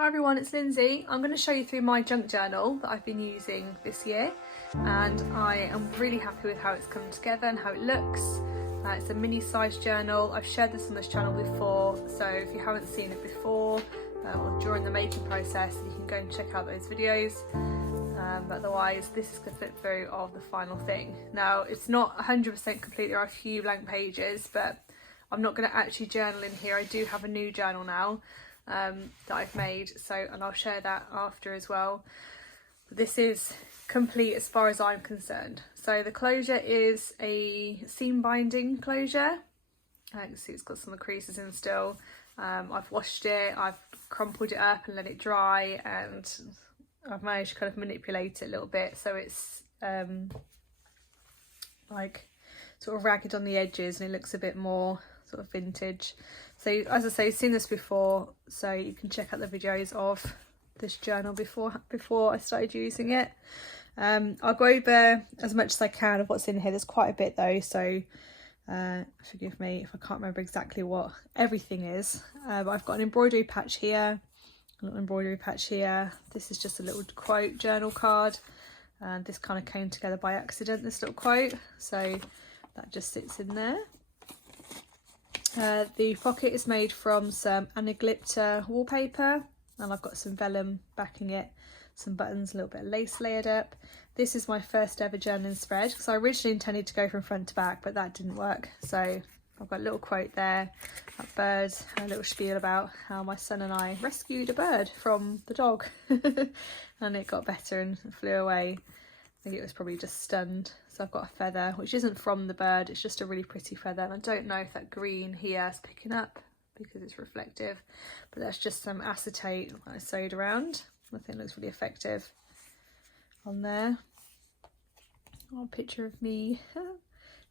Hi everyone, it's Lindsay. I'm going to show you through my junk journal that I've been using this year, and I am really happy with how it's come together and how it looks. It's a mini sized journal. I've shared this on this channel before, so if you haven't seen it before or during the making process, you can go and check out those videos. But otherwise, this is the flip through of the final thing. Now, it's not 100% complete. There are a few blank pages, but I'm not going to actually journal in here. I do have a new journal now that I've made, and I'll share that after as well. This is complete as far as I'm concerned. So the closure is a seam binding closure. I can see it's got some of the creases in still. I've washed it, I've crumpled it up and let it dry, and I've managed to kind of manipulate it a little bit so it's like sort of ragged on the edges and it looks a bit more sort of vintage. So as I say, you've seen this before, so you can check out the videos of this journal before I started using it. I'll go over as much as I can of what's in here. There's quite a bit though, so forgive me if I can't remember exactly what everything is. But I've got an embroidery patch here, a little embroidery patch here. This is just a little quote journal card, and this kind of came together by accident, this little quote, so that just sits in there. The pocket is made from some glitter wallpaper, and I've got some vellum backing it, some buttons, a little bit of lace layered up. This is my first ever journaling spread, because I originally intended to go from front to back, but that didn't work. So I've got a little quote there, that bird, a little spiel about how my son and I rescued a bird from the dog and it got better and flew away. I think it was probably just stunned. So I've got a feather, which isn't from the bird, it's just a really pretty feather. And I don't know if that green here is picking up because it's reflective, but that's just some acetate that I sewed around. I think it looks really effective on there. Oh, a picture of me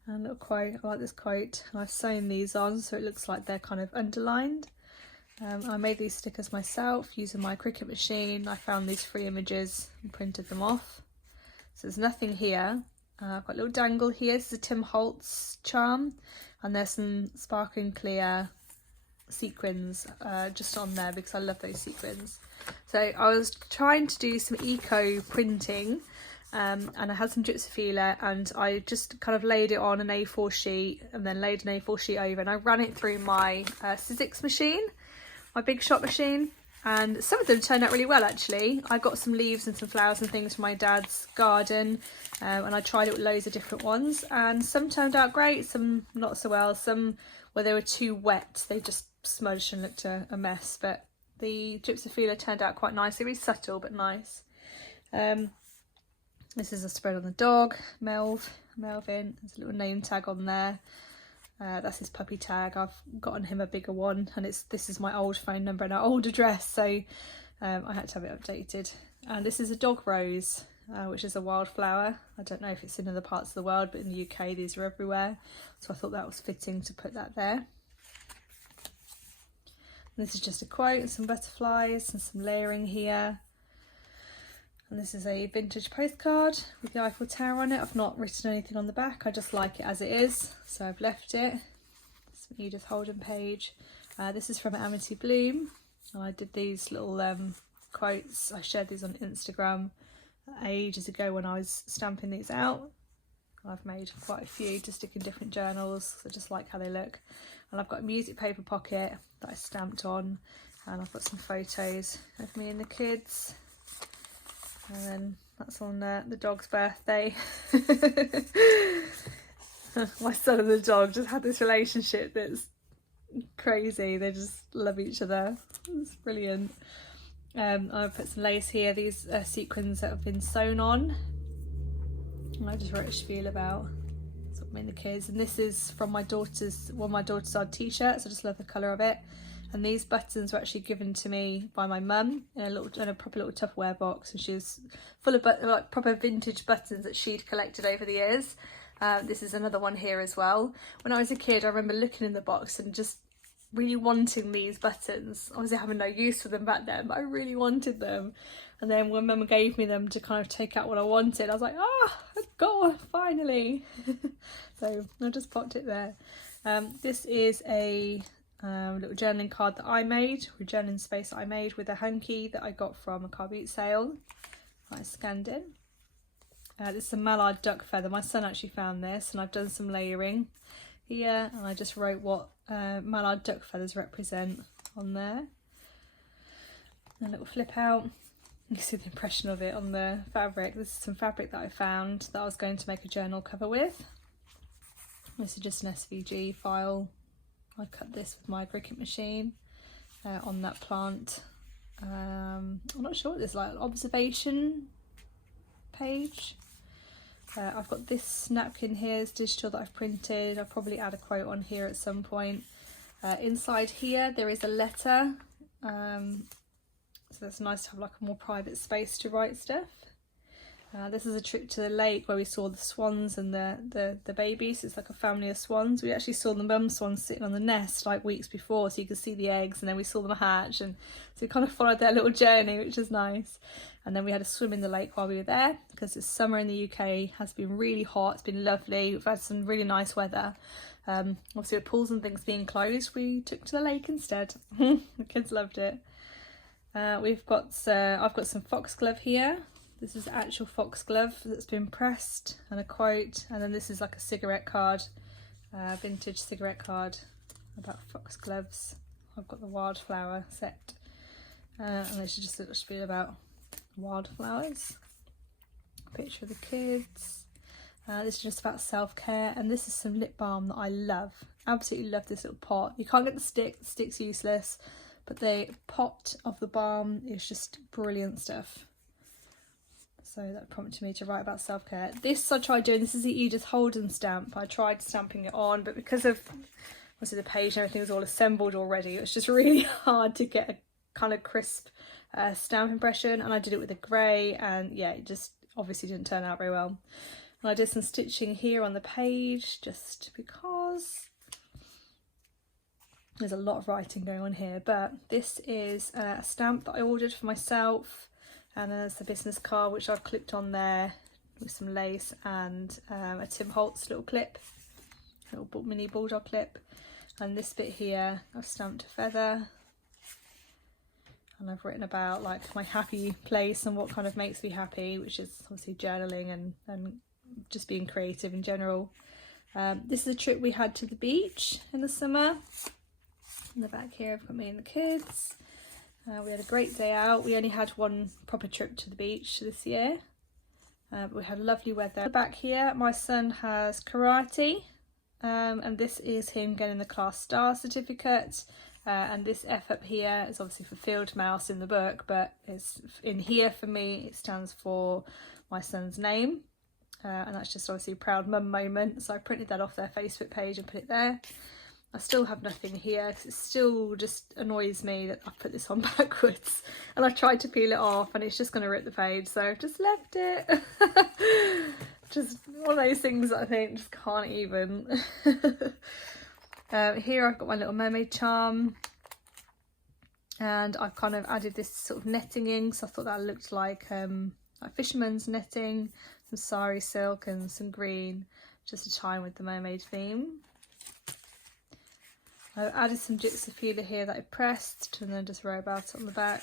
and a little quote. I like this quote, and I've sewn these on so it looks like they're kind of underlined. I made these stickers myself using my Cricut machine. I found these free images and printed them off. So there's nothing here. I've got a little dangle here. This is a Tim Holtz charm, and there's some sparkling clear sequins just on there because I love those sequins. So I was trying to do some eco printing, and I had some gypsophila, and I just kind of laid it on an A4 sheet and then laid an A4 sheet over, and I ran it through my Sizzix machine, my big shot machine. And some of them turned out really well actually. I got some leaves and some flowers and things from my dad's garden, and I tried it with loads of different ones, and some turned out great, some not so well. Some where they were too wet, they just smudged and looked a mess, but the gypsophila turned out quite nicely, really subtle but nice. This is a spread on the dog, Melvin. There's a little name tag on there. That's his puppy tag. I've gotten him a bigger one, and this is my old phone number and our old address, so I had to have it updated. And this is a dog rose, which is a wildflower. I don't know if it's in other parts of the world, but in the UK these are everywhere, so I thought that was fitting to put that there. And this is just a quote and some butterflies and some layering here. And this is a vintage postcard with the Eiffel Tower on it. I've not written anything on the back, I just like it as it is, so I've left it. Some Edith Holden page. This is from Amity Bloom, and I did these little quotes. I shared these on Instagram ages ago when I was stamping these out. I've made quite a few to stick in different journals, so I just like how they look. And I've got a music paper pocket that I stamped on, and I've got some photos of me and the kids. And then that's on the dog's birthday. My son and the dog just had this relationship that's crazy. They just love each other. It's brilliant. I've put some lace here. These are sequins that have been sewn on. And I just wrote a spiel about sort of me and the kids. And this is from my daughter's odd t-shirts. I just love the colour of it. And these buttons were actually given to me by my mum in a proper little Tupperware box, and she was full of like proper vintage buttons that she'd collected over the years. This is another one here as well. When I was a kid, I remember looking in the box and just really wanting these buttons. Obviously having no use for them back then, but I really wanted them. And then when mum gave me them to kind of take out what I wanted, I was like, oh god, finally. So I just popped it there. This is a little journaling card that I made, with journaling space that I made with a hanky that I got from a car boot sale. I scanned in. This is a mallard duck feather. My son actually found this, and I've done some layering here, and I just wrote what mallard duck feathers represent on there. A little flip out. You can see the impression of it on the fabric. This is some fabric that I found that I was going to make a journal cover with. This is just an SVG file. I cut this with my Cricut machine on that plant. I'm not sure what this is, like an observation page. I've got this napkin here, it's digital, that I've printed. I'll probably add a quote on here at some point. Inside here there is a letter, so that's nice to have like a more private space to write stuff. This is a trip to the lake where we saw the swans and the babies. It's like a family of swans. We actually saw the mum swans sitting on the nest like weeks before, so you could see the eggs, and then we saw them hatch, and so we kind of followed their little journey, which is nice. And then we had a swim in the lake while we were there, because it's summer in the UK, has been really hot, it's been lovely, we've had some really nice weather. Obviously with pools and things being closed, we took to the lake instead. The kids loved it. I've got some foxglove here. This is actual foxglove that's been pressed, and a quote, and then this is like a cigarette card, vintage cigarette card about foxgloves. I've got the wildflower set, and this is just a spiel about wildflowers. A picture of the kids. This is just about self-care, and this is some lip balm that I love. Absolutely love this little pot. You can't get the stick, the stick's useless, but the pot of the balm is just brilliant stuff. So that prompted me to write about self-care. This I tried doing, this is the Edith Holden stamp. I tried stamping it on, but because of obviously the page and everything was all assembled already, it was just really hard to get a kind of crisp stamp impression, and I did it with a grey, and yeah, it just obviously didn't turn out very well. And I did some stitching here on the page just because there's a lot of writing going on here, but this is a stamp that I ordered for myself. And there's the business card, which I've clipped on there with some lace and a Tim Holtz little clip, a little mini bulldog clip. And this bit here, I've stamped a feather. And I've written about like my happy place and what kind of makes me happy, which is obviously journaling and just being creative in general. This is a trip we had to the beach in the summer. In the back here, I've got me and the kids. We had a great day out. We only had one proper trip to the beach this year, but we had lovely weather. Back here, my son has karate, and this is him getting the class star certificate. And this F up here is obviously for field mouse in the book, but it's in here for me, it stands for my son's name, and that's just obviously a proud mum moment. So I printed that off their Facebook page and put it there. I still have nothing here because it still just annoys me that I've put this on backwards, and I tried to peel it off and it's just going to rip the page, so I've just left it. Just one of those things that I think just can't even. Here I've got my little mermaid charm, and I've kind of added this sort of netting in, so I thought that looked like fisherman's netting, some sari silk and some green, just to tie in with the mermaid theme. I've added some gypsy here that I pressed, and then just wrote about it on the back.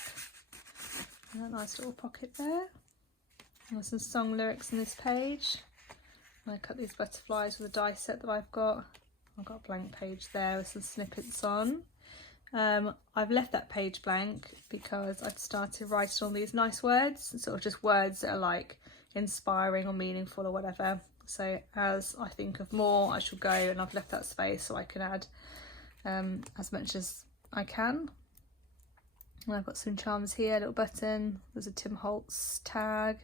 And a nice little pocket there. And some song lyrics on this page. And I cut these butterflies with a die set that I've got. I've got a blank page there with some snippets on. I've left that page blank because I've started writing all these nice words, sort of just words that are like inspiring or meaningful or whatever. So as I think of more, I shall go, and I've left that space so I can add as much as I can. And I've got some charms here, a little button, there's a Tim Holtz tag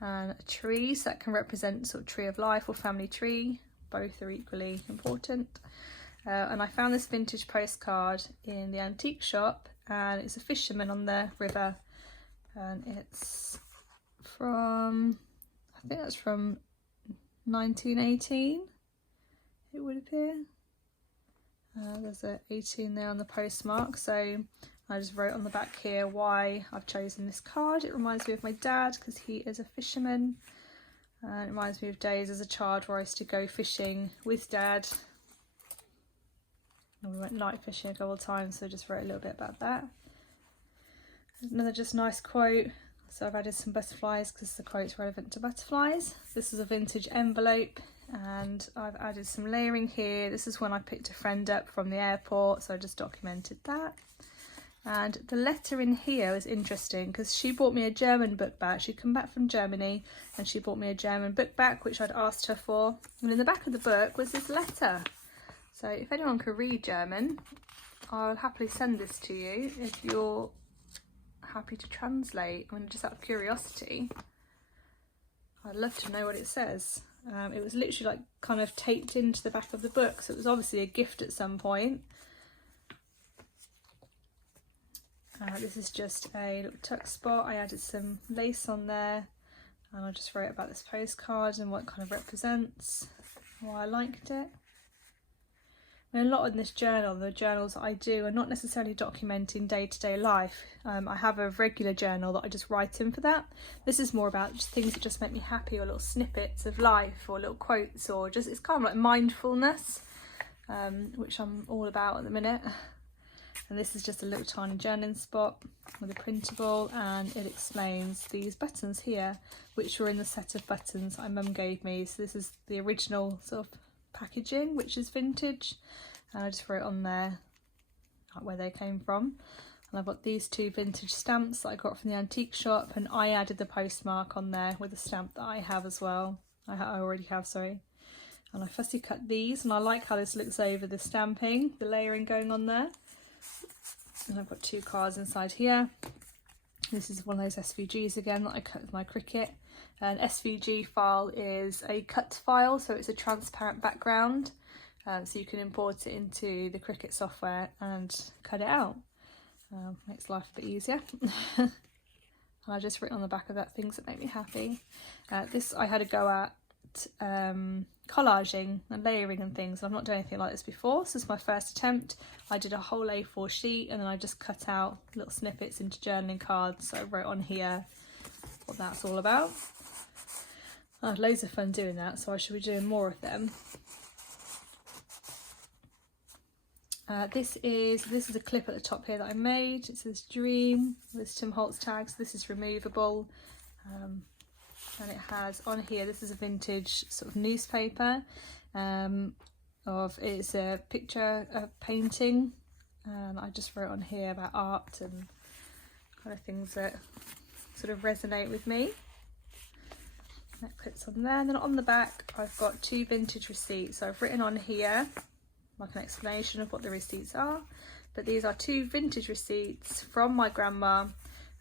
and a tree, so that can represent sort of tree of life or family tree. Both are equally important. And I found this vintage postcard in the antique shop, and it's a fisherman on the river, and it's from, I think that's from 1918 it would appear. There's a 18 there on the postmark, so I just wrote on the back here why I've chosen this card. It reminds me of my dad because he is a fisherman. It reminds me of days as a child where I used to go fishing with dad. And we went night fishing a couple of times, so I just wrote a little bit about that. Another just nice quote. So I've added some butterflies because the quote's relevant to butterflies. This is a vintage envelope, and I've added some layering here. This is when I picked a friend up from the airport, so I just documented that. And the letter in here is interesting because she bought me a German book back. She'd come back from Germany and she bought me a German book back, which I'd asked her for. And in the back of the book was this letter. So if anyone could read German, I'll happily send this to you if you're happy to translate. I mean, just out of curiosity, I'd love to know what it says. It was literally like kind of taped into the back of the book, so it was obviously a gift at some point. This is just a little tuck spot. I added some lace on there, and I just wrote about this postcard and what it kind of represents, why I liked it. I mean, a lot in this journal, the journals that I do, are not necessarily documenting day-to-day life. I have a regular journal that I just write in for that. This is more about just things that just make me happy, or little snippets of life, or little quotes, or just, it's kind of like mindfulness, which I'm all about at the minute. And this is just a little tiny journaling spot with a printable, and it explains these buttons here, which were in the set of buttons my mum gave me. So this is the original sort of packaging, which is vintage, and I just wrote on there like where they came from. And I've got these two vintage stamps that I got from the antique shop, and I added the postmark on there with a stamp that I have as well. I already have, sorry. And I fussy cut these, and I like how this looks over the stamping, the layering going on there. And I've got two cards inside here. This is one of those SVGs again that I cut with my Cricut. An SVG file is a cut file, so it's a transparent background, so you can import it into the Cricut software and cut it out. Makes life a bit easier. And I just written on the back of that things that make me happy. This I had a go at collaging and layering and things. I've not done anything like this before, so this is my first attempt. I did a whole A4 sheet, and then I just cut out little snippets into journaling cards. So I wrote on here what that's all about. I had loads of fun doing that, so I should be doing more of them. This is a clip at the top here that I made. It says Dream. There's Tim Holtz tags. This is removable. And it has on here, this is a vintage sort of newspaper it's a picture, a painting, and I just wrote on here about art and kind of things that sort of resonate with me. That clips on there, and then on the back I've got two vintage receipts. So I've written on here like an explanation of what the receipts are, but these are two vintage receipts from my grandma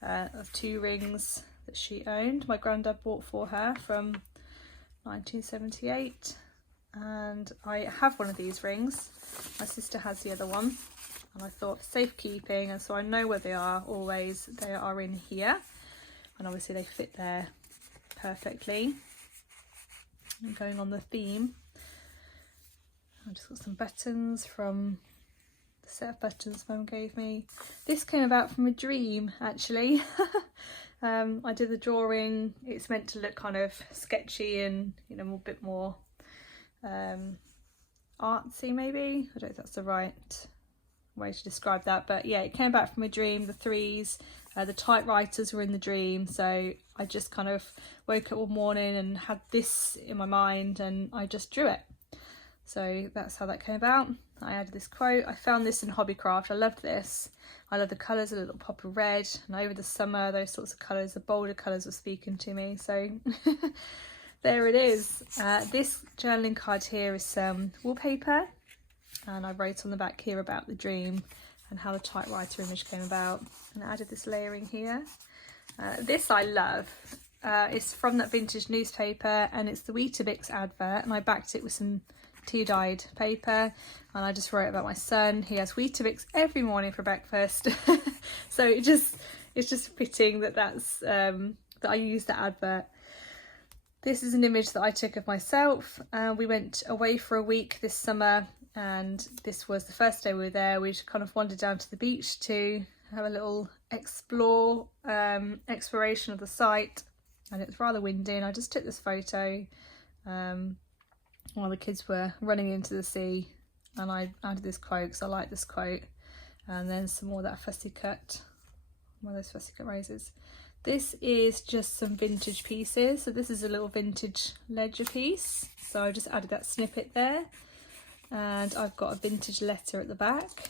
of two rings that she owned. My granddad bought for her from 1978, and I have one of these rings. My sister has the other one, and I thought safekeeping, and so I know where they are always. They are in here, and obviously they fit there perfectly. And going on the theme, I've just got some buttons from the set of buttons Mum gave me. This came about from a dream, actually. I did the drawing. It's meant to look kind of sketchy and, you know, a bit more artsy maybe. I don't know if that's the right way to describe that, but yeah, it came back from a dream. The threes, the typewriters were in the dream, so I just kind of woke up one morning and had this in my mind, and I just drew it. So that's how that came about. I added this quote. I found this in Hobbycraft. I loved this. I love the colours, a little pop of red, and over the summer those sorts of colours, the bolder colours, were speaking to me. So there it is. This journaling card here is some wallpaper, and I wrote on the back here about the dream and how the typewriter image came about, and I added this layering here. This I love. It's from that vintage newspaper, and it's the Weetabix advert, and I backed it with some tea-dyed paper, and I just wrote about my son. He has Weetabix every morning for breakfast. So it's just fitting that that I used that advert. This is an image that I took of myself. We went away for a week this summer, and this was the first day we were there. We just kind of wandered down to the beach to have a little exploration of the site, and it was rather windy, and I just took this photo while the kids were running into the sea and I added this quote because I like this quote, and then some more of that fussy cut, one of those fussy cut roses. This is just some vintage pieces, so this is a little vintage ledger piece, so I just added that snippet there, and I've got a vintage letter at the back,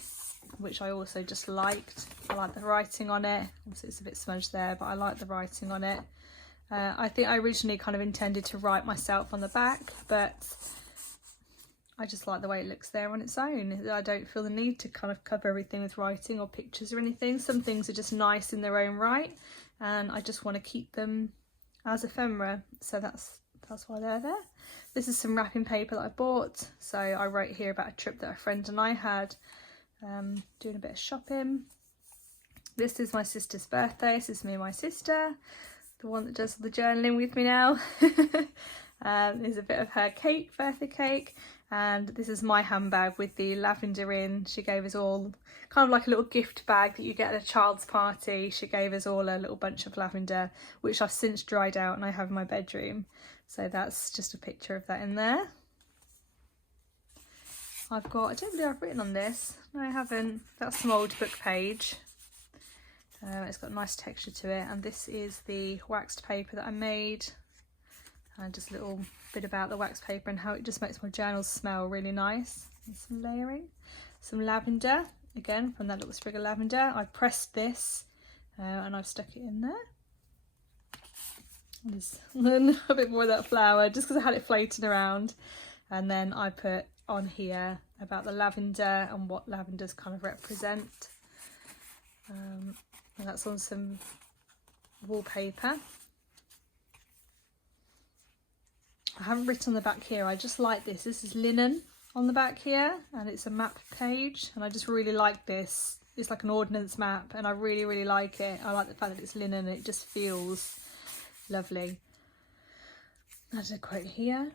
which I also just liked. I like the writing on it. Obviously it's a bit smudged there, but I like the writing on it. I think I originally kind of intended to write myself on the back, but I just like the way it looks there on its own. I don't feel the need to kind of cover everything with writing or pictures or anything. Some things are just nice in their own right, and I just want to keep them as ephemera, so that's why they're there. This is some wrapping paper that I bought. So I wrote here about a trip that a friend and I had, doing a bit of shopping. This is my sister's birthday. This is me and my sister, the one that does the journaling with me now. There's a bit of her cake, birthday cake, and this is my handbag with the lavender in. She gave us all kind of like a little gift bag that you get at a child's party. She gave us all a little bunch of lavender, which I've since dried out and I have in my bedroom. So that's just a picture of that in there. I don't believe I've written on this. No, I haven't. That's some old book page. It's got a nice texture to it, and this is the waxed paper that I made, and just a little bit about the wax paper and how it just makes my journals smell really nice. And some layering, some lavender, again from that little sprig of lavender. I pressed this and I've stuck it in there. There's a bit more of that flower just because I had it floating around, and then I put on here about the lavender and what lavenders kind of represent. And that's on some wallpaper. I haven't written on the back here. I just like this. This is linen on the back here, and it's a map page, and I just really like this. It's like an ordnance map, and I really, really like it. I like the fact that it's linen and it just feels lovely. There's a quote here.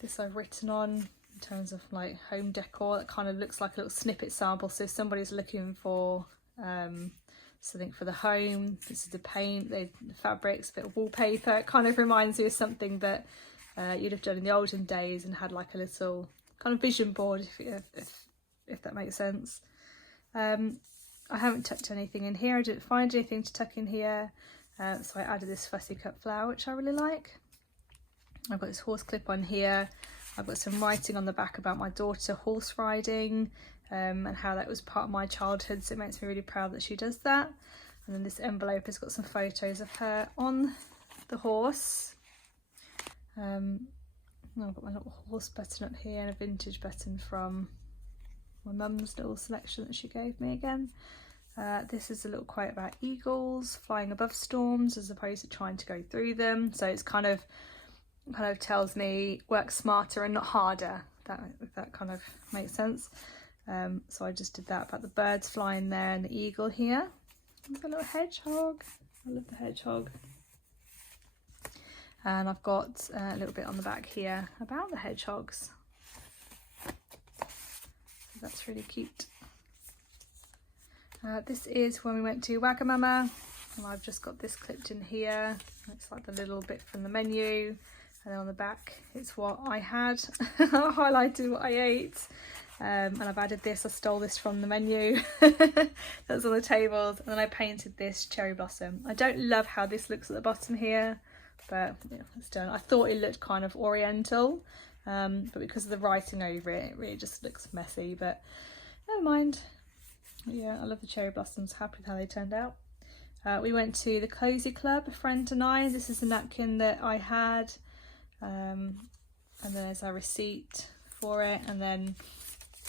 This I've written on in terms of like home decor. That kind of looks like a little snippet sample. So if somebody's looking for something for the home, this is the paint, the fabrics, a bit of wallpaper. It kind of reminds me of something that you'd have done in the olden days and had like a little kind of vision board, if that makes sense. I haven't tucked anything in here. I didn't find anything to tuck in here, so I added this fussy cut flower, which I really like. I've got this horse clip on here. I've got some writing on the back about my daughter horse riding, and how that was part of my childhood, so it makes me really proud that she does that. And then this envelope has got some photos of her on the horse. I've got my little horse button up here and a vintage button from my mum's little selection that she gave me again. This is a little quote about eagles flying above storms as opposed to trying to go through them. So it's kind of tells me work smarter and not harder. That kind of makes sense. So I just did that about the birds flying there and the eagle here. There's a little hedgehog. I love the hedgehog. And I've got a little bit on the back here about the hedgehogs. So that's really cute. This is when we went to Wagamama, and I've just got this clipped in here. It's like the little bit from the menu, and then on the back it's what I had. I highlighted what I ate. And I've added this. I stole this from the menu that's on the tables, and then I painted this cherry blossom. I don't love how this looks at the bottom here, but yeah, it's done. I thought it looked kind of oriental, but because of the writing over it, it really just looks messy, but never mind. Yeah, I love the cherry blossoms. Happy with how they turned out. We went to the Cozy Club, a friend and I. This is the napkin that I had, and there's our receipt for it, and then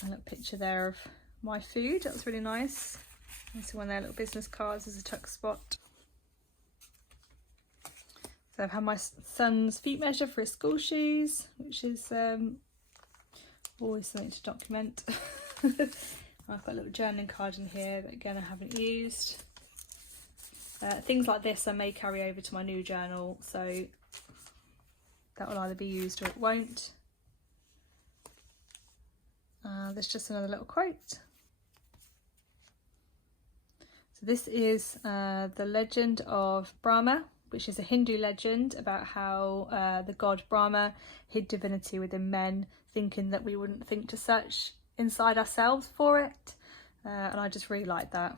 a little picture there of my food. That was really nice. This is one of their little business cards as a tuck spot. So I've had my son's feet measure for his school shoes, which is always something to document. I've got a little journaling card in here that again I haven't used. Things like this I may carry over to my new journal, so that will either be used or it won't. There's just another little quote. So this is The Legend of Brahma, which is a Hindu legend about how the god Brahma hid divinity within men, thinking that we wouldn't think to search inside ourselves for it. And I just really like that,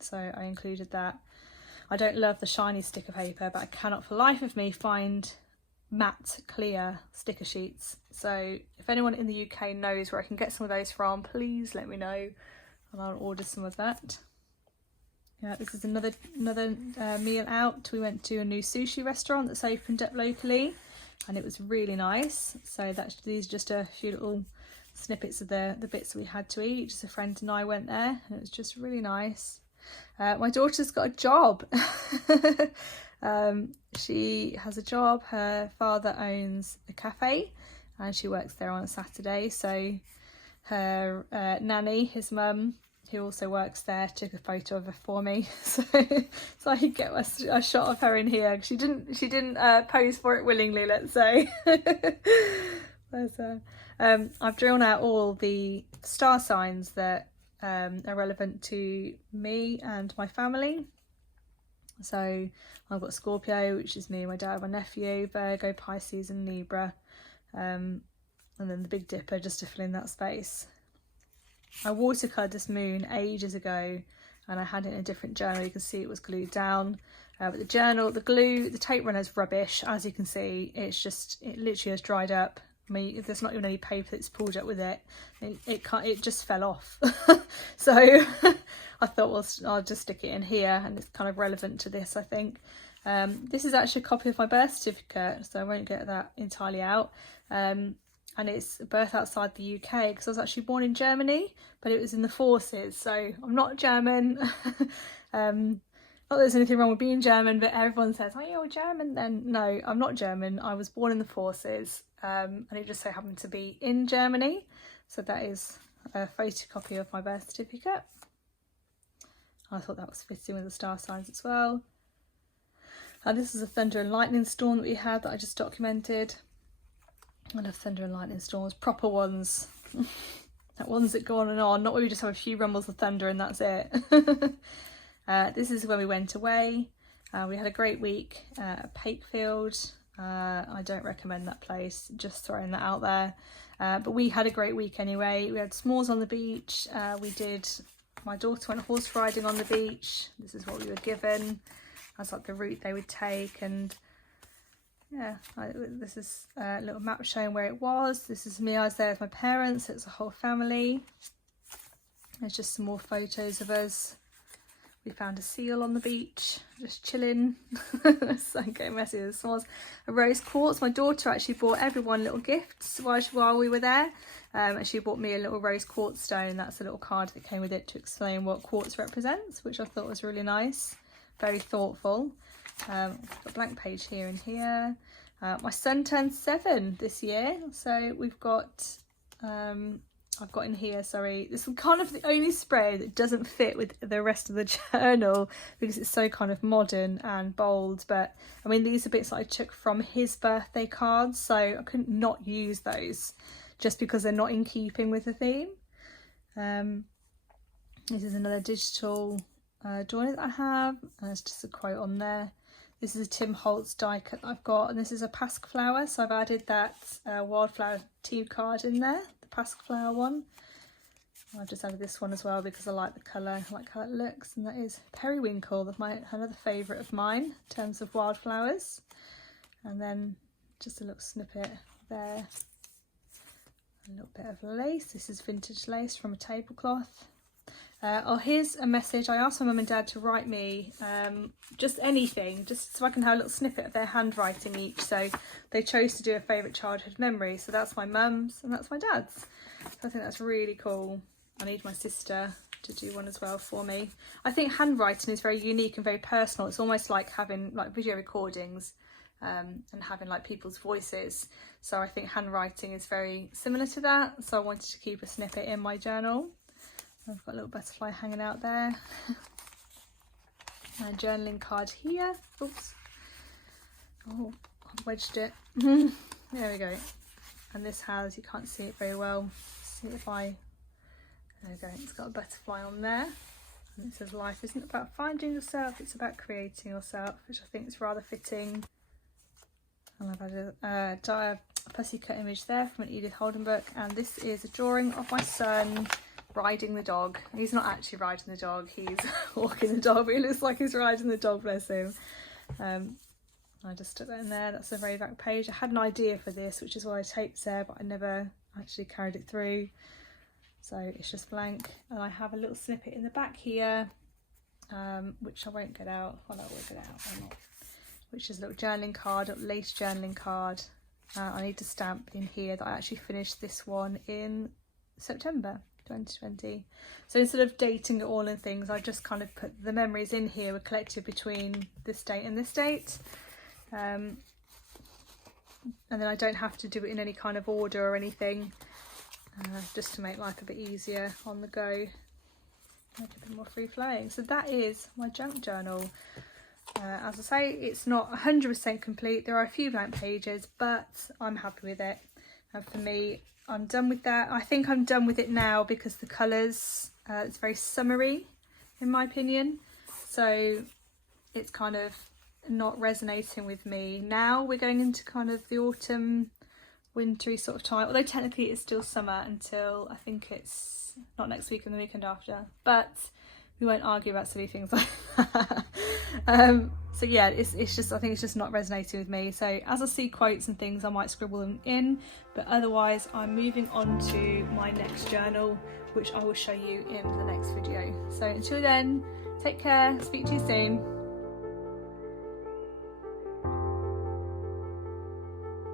so I included that. I don't love the shiny sticker paper, but I cannot for life of me find matte clear sticker sheets. So if anyone in the UK knows where I can get some of those from, please let me know and I'll order some of that. Yeah, this is another meal out. We went to a new sushi restaurant that's opened up locally and it was really nice. So these are just a few little snippets of the bits that we had to eat. Just a friend and I went there and it was just really nice. My daughter's got a job. She has a job. Her father owns a cafe and she works there on a Saturday. So her nanny, his mum, who also works there, took a photo of her for me. So I could get a shot of her in here. She didn't pose for it willingly, let's say. I've drawn out all the star signs that are relevant to me and my family. So I've got Scorpio, which is me, my dad, my nephew, Virgo, Pisces and Libra, and then the Big Dipper just to fill in that space. I watercoloured this moon ages ago and I had it in a different journal. You can see it was glued down, but the journal, the glue, the tape runner is rubbish. As you can see, it literally has dried up. I mean, there's not even any paper that's pulled up with it. It just fell off. So I thought, well, I'll just stick it in here and it's kind of relevant to this, I think. This is actually a copy of my birth certificate, so I won't get that entirely out. And it's birth outside the UK because I was actually born in Germany, but it was in the forces. So I'm not German. Not that there's anything wrong with being German, but everyone says, oh, you're German then. No, I'm not German. I was born in the forces. And it just so happened to be in Germany. So that is a photocopy of my birth certificate. I thought that was fitting with the star signs as well. And this is a thunder and lightning storm that we had that I just documented. I love thunder and lightning storms, proper ones. That ones that go on, not where we just have a few rumbles of thunder and that's it. This is when we went away. We had a great week at Pakefield. I don't recommend that place, just throwing that out there. But we had a great week anyway. We had s'mores on the beach. My daughter went horse riding on the beach. This is what we were given. That's like the route they would take. And yeah, this is a little map showing where it was. This is me, I was there with my parents. It's a whole family. There's just some more photos of us. We found a seal on the beach, just chilling. So getting messy with the s'mores. A rose quartz. My daughter actually bought everyone little gifts while we were there. And she bought me a little rose quartz stone. That's a little card that came with it to explain what quartz represents, which I thought was really nice. Very thoughtful. Got a blank page here and here. My son turned 7 this year, so we've got I've got in here, sorry, this is kind of the only spread that doesn't fit with the rest of the journal because it's so kind of modern and bold. But I mean, these are bits that I took from his birthday cards, so I couldn't not use those just because they're not in keeping with the theme. This is another digital journal that I have, and it's just a quote on there. This is a Tim Holtz die cut that I've got, and this is a pasque flower, so I've added that wildflower team card in there, the pasque flower one. And I've just added this one as well because I like the colour, I like how it looks, and that is periwinkle, that's another favourite of mine in terms of wildflowers. And then just a little snippet there, a little bit of lace. This is vintage lace from a tablecloth. Oh, here's a message. I asked my mum and dad to write me just anything, just so I can have a little snippet of their handwriting each. So they chose to do a favourite childhood memory. So that's my mum's and that's my dad's. So I think that's really cool. I need my sister to do one as well for me. I think handwriting is very unique and very personal. It's almost like having like video recordings and having like people's voices. So I think handwriting is very similar to that. So I wanted to keep a snippet in my journal. I've got a little butterfly hanging out there. A journaling card here. Oops. Oh, I've wedged it. There we go. And this has, you can't see it very well. See if there we go. It's got a butterfly on there. And it says life isn't about finding yourself, it's about creating yourself, which I think is rather fitting. And I've had a pussycat image there from an Edith Holden book, and this is a drawing of my son riding the dog. He's not actually riding the dog, he's walking the dog, but it looks like he's riding the dog, bless him. I just stuck that in there. That's the very back page. I had an idea for this, which is why I taped there, but I never actually carried it through, so it's just blank. And I have a little snippet in the back here, which I won't get out. Well, I will get out or not. Which is a little journaling card, a little lace journaling card. I need to stamp in here that I actually finished this one in September 2020. So instead of dating it all and things, I just kind of put the memories in here were collected between this date and this date. And then I don't have to do it in any kind of order or anything, just to make life a bit easier on the go, make it a bit more free flowing. So that is my junk journal. As I say, it's not 100% complete. There are a few blank pages, but I'm happy with it. And for me, I'm done with that. I think I'm done with it now because the colours, it's very summery in my opinion. So it's kind of not resonating with me. Now we're going into kind of the autumn, wintry sort of time. Although technically it's still summer until I think it's not next week and the weekend after. But we won't argue about silly things like that. So yeah, it's just, I think it's just not resonating with me. So as I see quotes and things, I might scribble them in, but otherwise I'm moving on to my next journal, which I will show you in the next video. So until then, take care, speak to you soon.